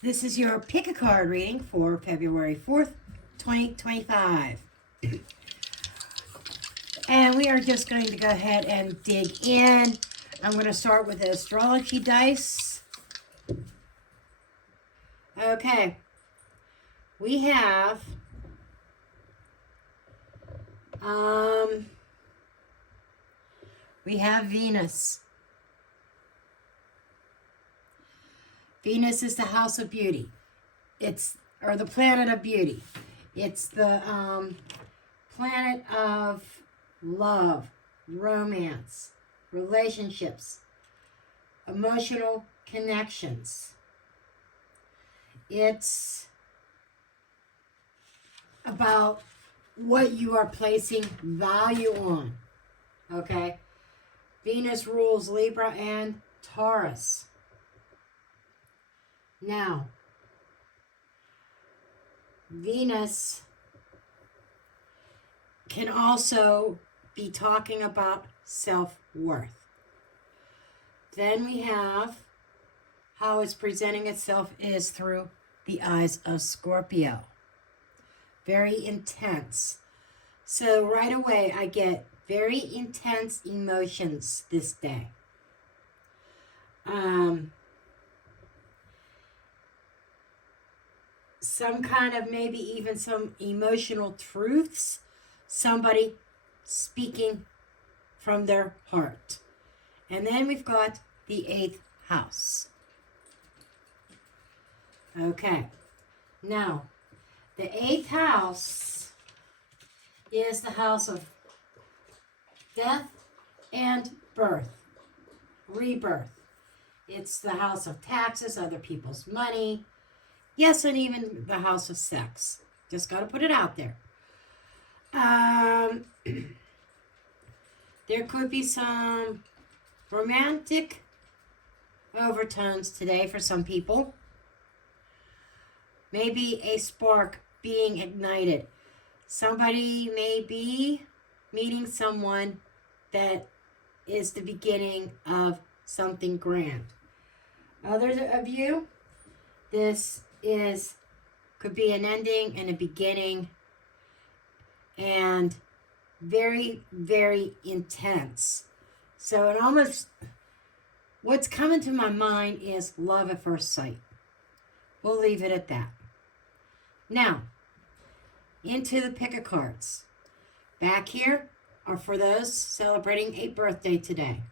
This is your pick a card reading for February 4th, 2025. And we are just going to go ahead and dig in. I'm going to start with the astrology dice. Okay. We have Venus. Venus is the house of beauty. Or the planet of beauty. It's the planet of love, romance, relationships, emotional connections. It's about what you are placing value on. Okay? Venus rules Libra and Taurus. Now, Venus can also be talking about self-worth. Then we have how it's presenting itself is through the eyes of Scorpio. Very intense. So right away I get very intense emotions this day. Some kind of maybe even some emotional truths. Somebody speaking from their heart. And then we've got the 8th house. Okay. Now, the 8th house is the house of death and birth, rebirth. It's the house of taxes, other people's money. Yes, and even the house of sex. Just got to put it out there. There could be some romantic overtones today for some people. Maybe a spark being ignited. Somebody may be meeting someone that is the beginning of something grand. Others of you, this could be an ending and a beginning, and very, very intense. So it almost, what's coming to my mind is love at first sight. We'll leave it at that. Now, into the pick a cards. Back here are for those celebrating a birthday today.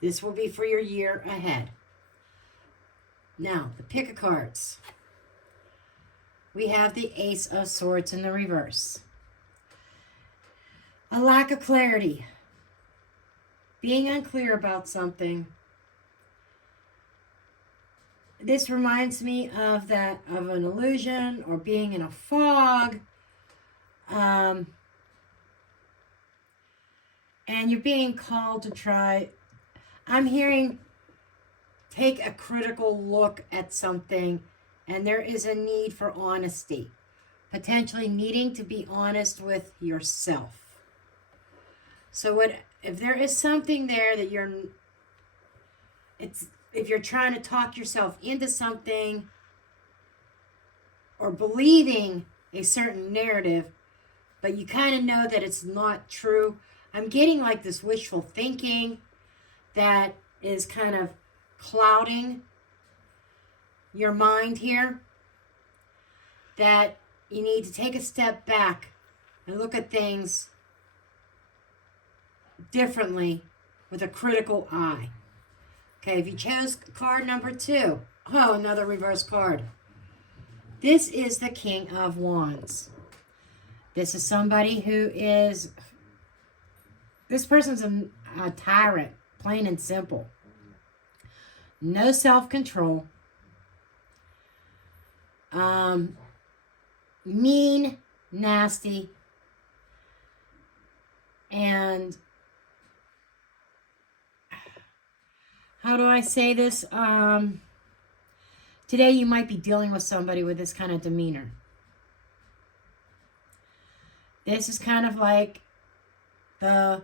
This will be for your year ahead. Now, the pick a cards. We have the Ace of Swords in the reverse. A lack of clarity. Being unclear about something. This reminds me of an illusion or being in a fog. And you're being called to try. I'm hearing take a critical look at something, and there is a need for honesty. Potentially needing to be honest with yourself. So if there is something there that if you're trying to talk yourself into something or believing a certain narrative, but you kind of know that it's not true, I'm getting like this wishful thinking that is kind of clouding your mind here, that you need to take a step back and look at things differently with a critical eye. Okay, if you chose card number 2, oh, another reverse card. This is the King of Wands. This is somebody who is, this person's a tyrant, plain and simple. No self-control. Mean, nasty, and how do I say this? Today you might be dealing with somebody with this kind of demeanor. This is kind of like the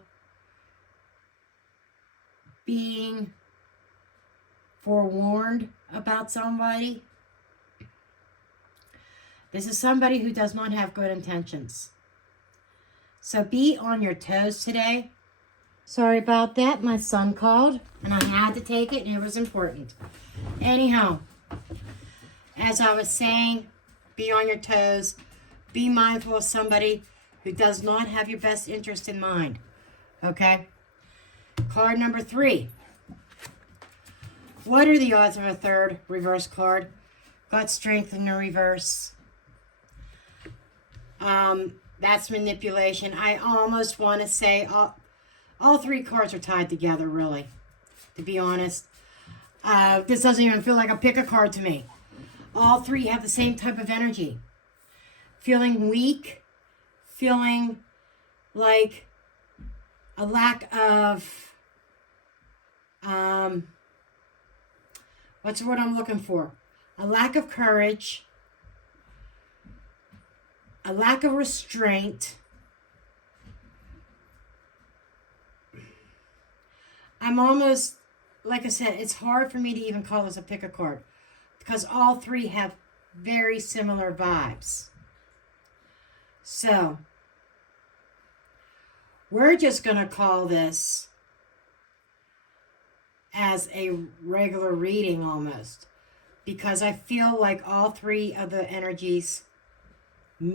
being forewarned about somebody. This is somebody who does not have good intentions. So be on your toes today. Sorry about that. My son called and I had to take it and it was important. Anyhow, as I was saying, be on your toes. Be mindful of somebody who does not have your best interest in mind. Okay? Card number 3. What are the odds of a third reverse card? Got strength in the reverse. That's manipulation. I almost want to say all 3 cards are tied together, really, to be honest. This doesn't even feel like a pick a card to me. All 3 have the same type of energy. Feeling weak, feeling like a lack of, what's the word I'm looking for? A lack of courage, a lack of restraint. I'm almost, like I said, it's hard for me to even call this a pick a card because all 3 have very similar vibes. So, we're just going to call this as a regular reading almost because I feel like all 3 of the energies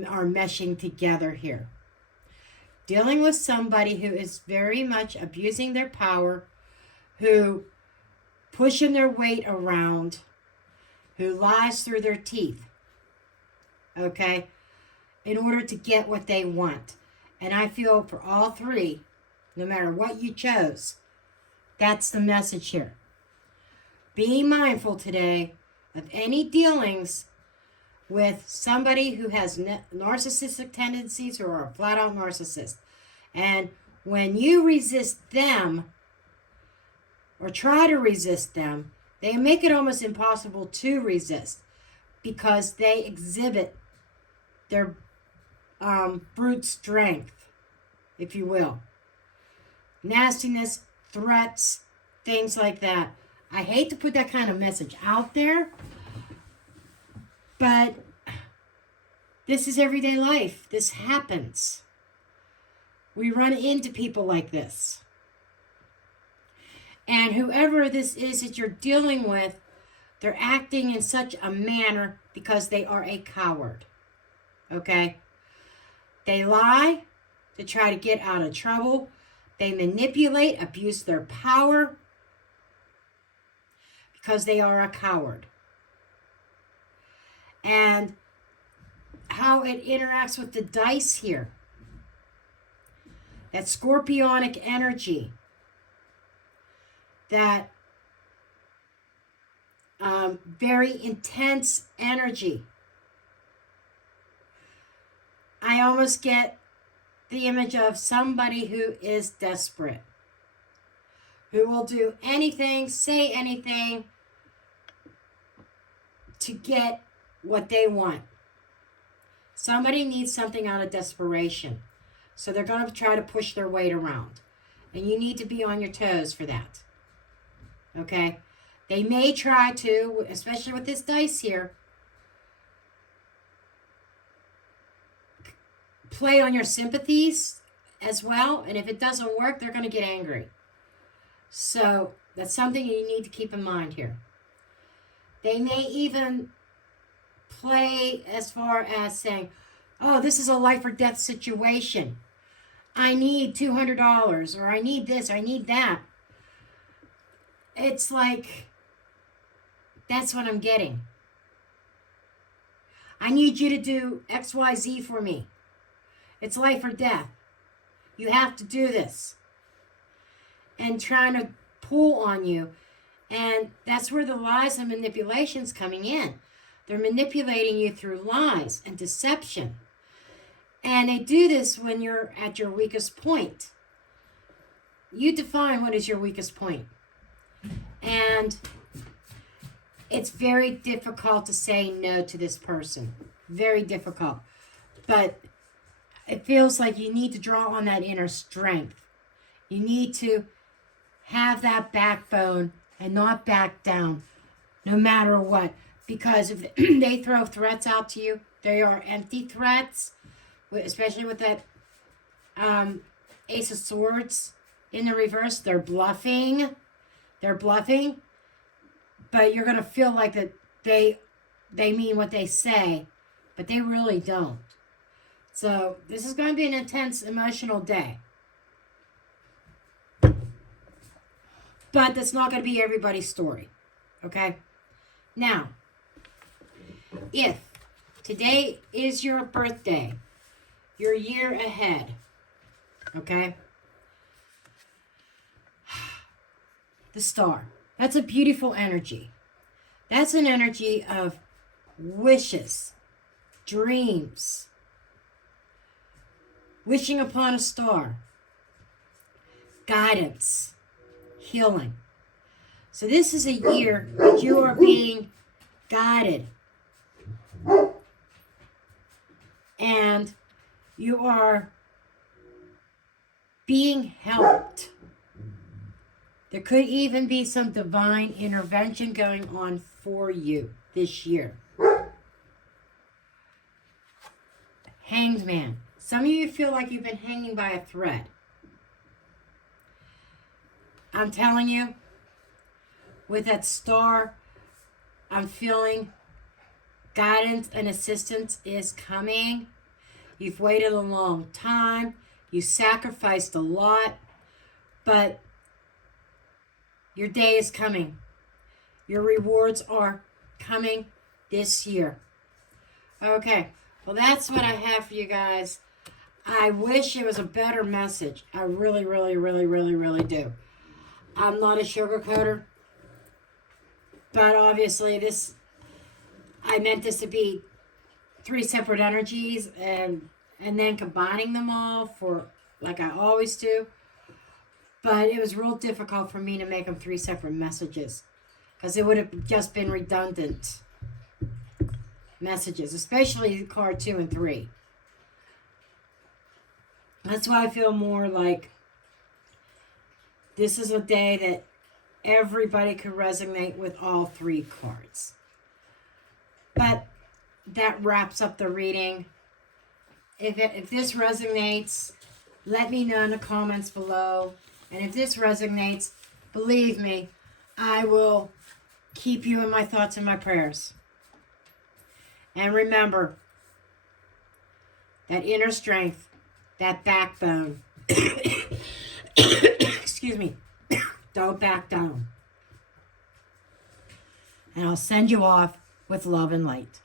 are meshing together here. Dealing with somebody who is very much abusing their power, who pushing their weight around, who lies through their teeth, okay, in order to get what they want. And I feel for all 3, no matter what you chose, that's the message here. Be mindful today of any dealings with somebody who has narcissistic tendencies or are a flat-out narcissist. And when you resist them or try to resist them, they make it almost impossible to resist because they exhibit their brute strength, if you will. Nastiness, threats, things like that. I hate to put that kind of message out there, but this is everyday life. This happens. We run into people like this. And whoever this is that you're dealing with, they're acting in such a manner because they are a coward. Okay? They lie to try to get out of trouble. They manipulate, abuse their power because they are a coward. And how it interacts with the dice here. That scorpionic energy. That very intense energy. I almost get the image of somebody who is desperate. Who will do anything, say anything to get what they want. Somebody needs something out of desperation. So they're going to try to push their weight around. And you need to be on your toes for that. Okay? They may try to, especially with this dice here, play on your sympathies as well. And if it doesn't work, they're going to get angry. So that's something you need to keep in mind here. They may even play as far as saying, oh, this is a life or death situation. I need $200 or I need this, or I need that. It's like, that's what I'm getting. I need you to do XYZ for me. It's life or death. You have to do this. And trying to pull on you. And that's where the lies and manipulation's coming in. They're manipulating you through lies and deception. And they do this when you're at your weakest point. You define what is your weakest point. And it's very difficult to say no to this person. Very difficult. But it feels like you need to draw on that inner strength. You need to have that backbone and not back down no matter what. Because if they throw threats out to you, they are empty threats, especially with that Ace of Swords in the reverse. They're bluffing. They're bluffing. But you're going to feel like that they mean what they say, but they really don't. So this is going to be an intense emotional day. But that's not going to be everybody's story. Okay? Now, if today is your birthday, your year ahead, okay? The star. That's a beautiful energy. That's an energy of wishes, dreams, wishing upon a star, guidance, healing. So this is a year that you are being guided. And you are being helped. There could even be some divine intervention going on for you this year. Hanged Man. Some of you feel like you've been hanging by a thread. I'm telling you, with that star, I'm feeling guidance and assistance is coming. You've waited a long time. You sacrificed a lot. But your day is coming. Your rewards are coming this year. Okay. Well, that's what I have for you guys. I wish it was a better message. I really, really, really, really, really do. I'm not a sugarcoater. But obviously I meant this to be 3 separate energies and then combining them all for like I always do. But it was real difficult for me to make them 3 separate messages because it would have just been redundant messages, especially card 2 and 3. That's why I feel more like this is a day that everybody could resonate with all 3 cards. But that wraps up the reading. If this resonates, let me know in the comments below. And if this resonates, believe me, I will keep you in my thoughts and my prayers. And remember, that inner strength, that backbone, excuse me, don't back down. And I'll send you off with love and light.